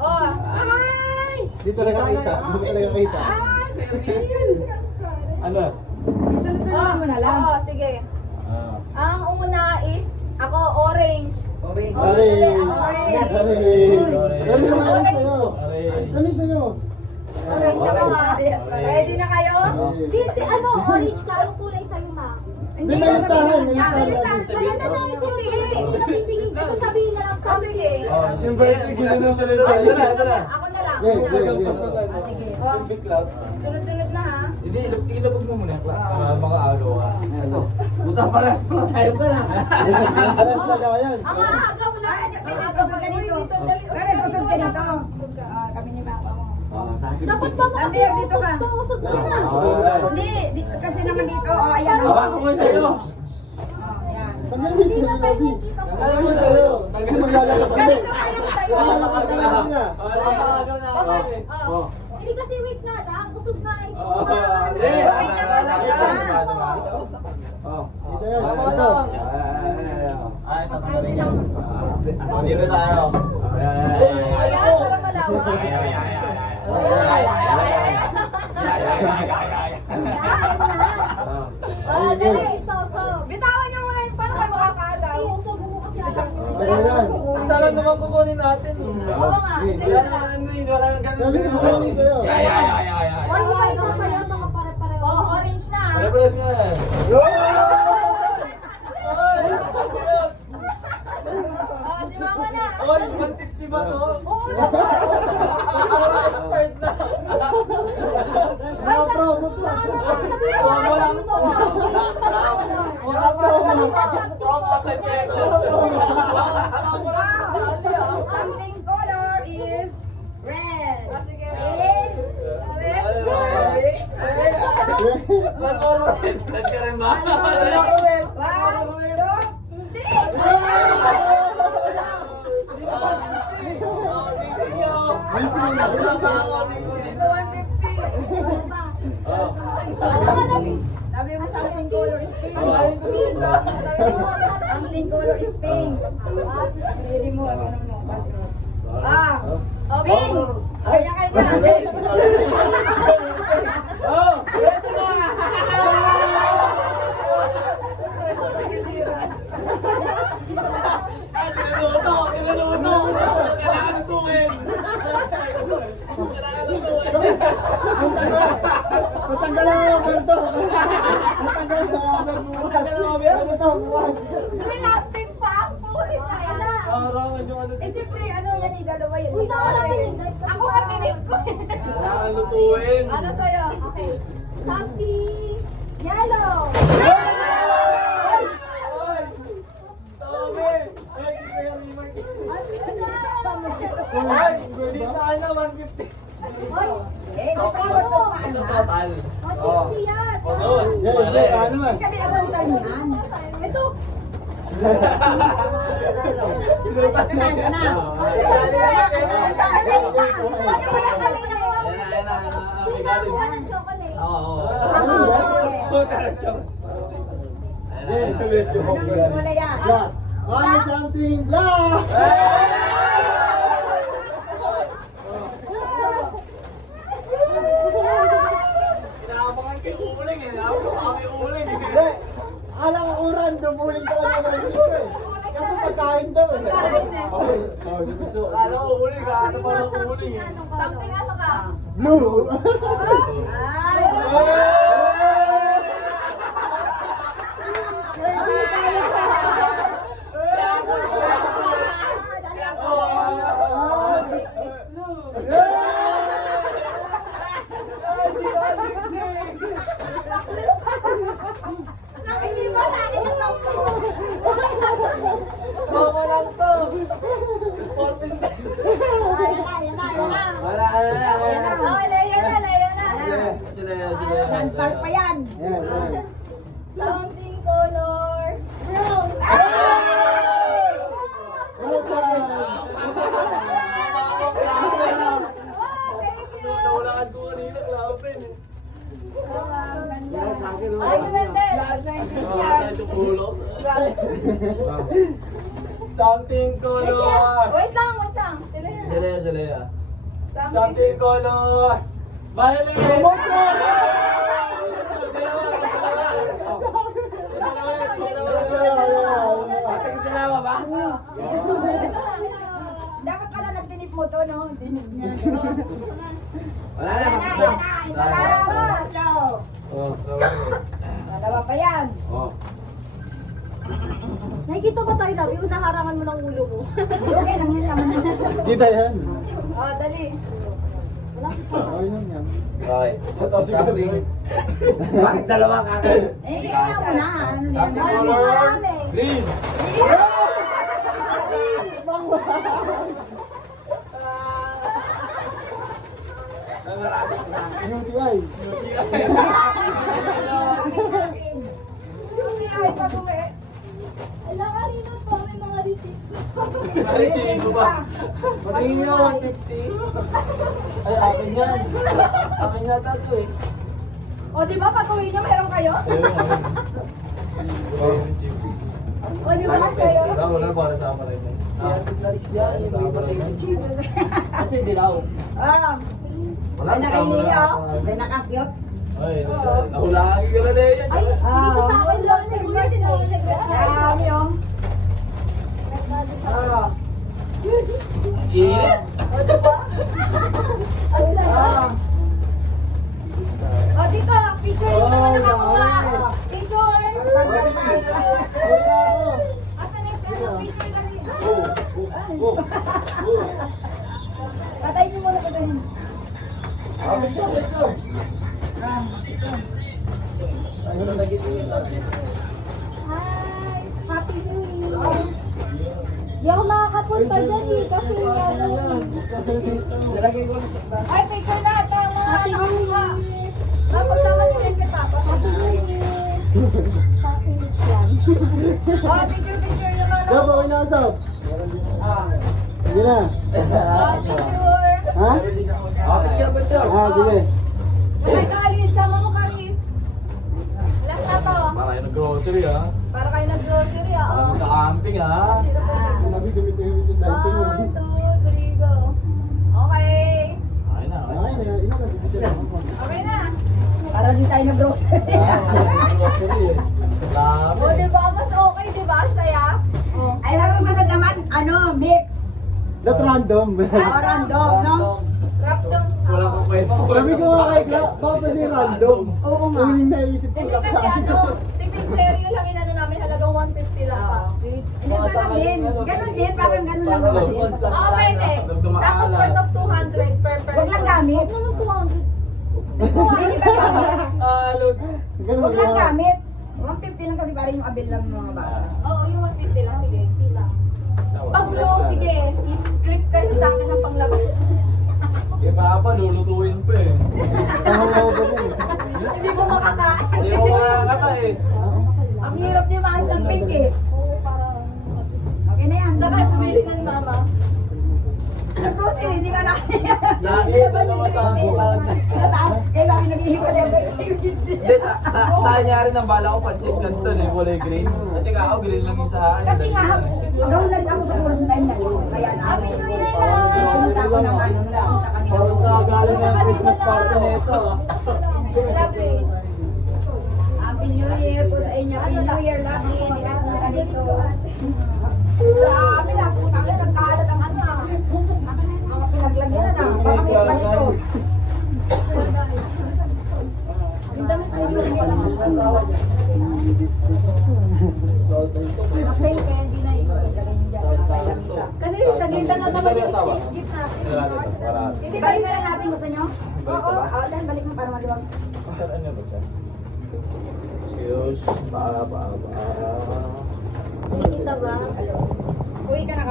Oh, ay! Dito lang nakita. Dito lang nakita. Ano? Sunod-sunod mo na lang. Oo, sige. Ang una is, ako, orange. Orange. Orange. Orange sa'yo. Orange ako. Ready na kayo? Kasi orange ka, anong kulay sa'yo, ma? Hindi, may listahan. May listahan. Maganda na yung sulit. Hindi na pipigil ka, sasabihin na lang sa Sige. Siyempre, ginanong sila. Ako na lang. Sige. Sunod-sunod na ha. Hindi, ilabog mo muna. Mga alo ka. Buta palas pala tayo ka na. Alas na gayan. Ang ahagaw lang. May agaw ka ganito. Pero susod ka dito. Kami ni mama mo. Dapat ba Dito ka. usog ka na. Hindi, kasi naman dito. Ayan. Hawakan ko sa'yo. Ayan. Tanggalin mo Hindi na sa'yo, pwede Bobby. kita ko. Tanggalin mo sa'yo. Kasi maglalaro kami. Ganito kayo tayo. Tanggalin niya. Hindi kasi wait nga lang, usog na eh. Dito yan. Dito. Ay, tatanggalin yan. Dito tayo. Ayan, para malawa. Dali. Bitawan niyo muna yung paano kayo makakaagaw. Usog mo kasi ako. Sa'yo yan. Isa lang naman kukunin natin. Oo nga. Wala naman ano yun, wala naman ganun. Sabi mo kami sa'yo. Why you guys are kaya mga pare-pareho? Oh, orange na. Pare-pares nga eh. Oh, si mama na. Oy, 150 ba to? Oo, Expert na. Mga promo to. Wala pa ako. Promo 10 pesos. something color is red. Oh, sige. Red ka rin ba? Sabi mo something color is pink. Something color is pink. Pili mo, ano mo. Pink! Kanya-kanya. Niluto! Kailangan lutuin! Matanggal ang mga ganito. Matanggal ang mga ganito. May lasting pa. Pulit na yan. Karangan yung ano. Siyempre, ano yan, igalawa yun. Uy, nakarating. Ako matinig ko. Kailangan lutuin! Ano sa'yo? Okay. Something yellow. Ay, hindi na ano, 150. Total. Total. 160 yan. Ano man? Sabi na total niyan. Ito. Sino kuha ng chocolate? Wala yan. Black. Ay, something black. Inaabangan kayo uling eh. Inaabangan kayo uling eh. Hindi. Alang uran, dumuling talaga ng dito eh. Kasi pagkain daw eh. Kala ko uling ka. Ano pa ng uling eh. Something ano ka? Blue. Ay! Nakikiba sa akin ang something. Mama lang to. 14 Wala. Oh, layo na. Sila. Transparent pa yan. Ayan. Something color brown. Ano ka? Nawalaan ko kanina, klapen eh. Ay, si Mendel. Sa itong ulo. Something color. Wait lang. Sila yan. Sila. Something. Something color. Violet. Dalawa ba? Dapat pala nagtinip mo to, no? Tinip niya. Wala na. Dalawa pa yan. Oh. Nakikita ba tayo daw? Yung naharangan mo ng ulo mo. Okay lang yan naman. Dito yan. Oh, dali. Ayun yan. Okay. Something. Bakit dalawa ka? Eh, ikaw na muna. Ano yan? Something Marami, color. marami. Green. UTI. Ay, pag-uwi. Alam, kanina pa may mga receipt. Narisingin mo ba? Patingin niya 150. Ay, akin yan. Akin yata ito eh. O, di ba pag-uwi nyo, meron kayo? O, di ba kayo? Wala para sa akin rin. Kaya tiglaris yan. Yung protein chips. Kasi dilaw. Ah, Wala may nakahiyo. May nakakyot. Ay, nahulaan ka na yan. Ay, dito sa akin lang. Marami, oh. Oh. Init. O, di ba? Ang sarap. Oh. O, dito, picture yung naman nakakuha. Oh. Picture. Wala ako. Asan na yung picture dali? Patayin niyo muna ito. Ano na naging Hi! Happy New Year! Di ako makakapunta dyan eh, kasi ano Lalagay ko. Ay, picture na. Tama. Happy New Nakakuha. Year! Tapos sama niyo rin kay Papa. Happy New Year! Pakilit yan. O, picture naman. Sab, okay na sab. Sige na. O, picture. Ha? Picture. Ah, sige. Ay, Kalis. Sama mo, Kalis. Last na to. Para kayo nag-grocery ha. Para kayo nag-grocery, Para ah. magka-camping ha. Nabi gamit yung Dyson mo. 1, 2, 3, go. Okay. Ay na. Ay, ina na dito lang ako. Okay na. Para di tayo nag-grocery. Grocery eh. Dami. O, di ba? Mas okay, di ba? Saya? Ay, nakasunod naman, ano, mix. Not random. Oh, random, no? Crap doon. Wala kong kwento. Sabi ko nga kay Kla, baka pwede random. Oo nga. Uling naisip ko Hindi lang kasi sa akin. ano, tipid seryo lang inano namin halagang 150 lang pa. Hindi, parang din. Ganon din, parang ganon lang naman din. Oo, pwede. Tapos worth of 200 per person. Huwag lang gamit. Huwag lang 200. Hindi ba gamit? Alog. Ganun Huwag lang ba? gamit. 150 lang kasi parang yung abil lang ng mga bata. Oo, yung 150 lang. Sige, lang. Pag low, sige. I-clip kayo sa akin ng panglabas. Kaya Papa, lulutuin pa eh. Tahaw ba yan? Hindi mo makakain. Hindi mo makakata eh. Ang hirap niya mahal ng pink eh. Okay na yan. Saka bumili ng mama. Sa grocery, hindi ka na. Sa akin, dalawa sa bukan. Eh, kami nag-ihiwalay ang Hindi, sa kanya rin ang bala ko pansit canton eh, kulay green. Kasi ako green lang yung sa akin. Kasi nga, gawlan ako sa oras na yun. Kaya na. Happy New Year Pumunta ako ng ano lang sa kanila. Parang kagaling na yung Christmas party na ito. Lovely. Happy New Year po sa inyo. Happy New Year, Lucky. Hindi ka na dito. Dami na. Putang ina, nagkaalat ang ano ah. Mga pinaglagyan na. Baka may panito. Yung damit mo, di ba nila Same kaya hindi na ilagay niyo dyan. Kaya isa. Kasi saglitan na naman yung gift natin. Hindi balik na lang natin gusto nyo? Oo. Dahil balik mo para maluwag. Ano ba siya? Excuse, Kita ba? Uy ka na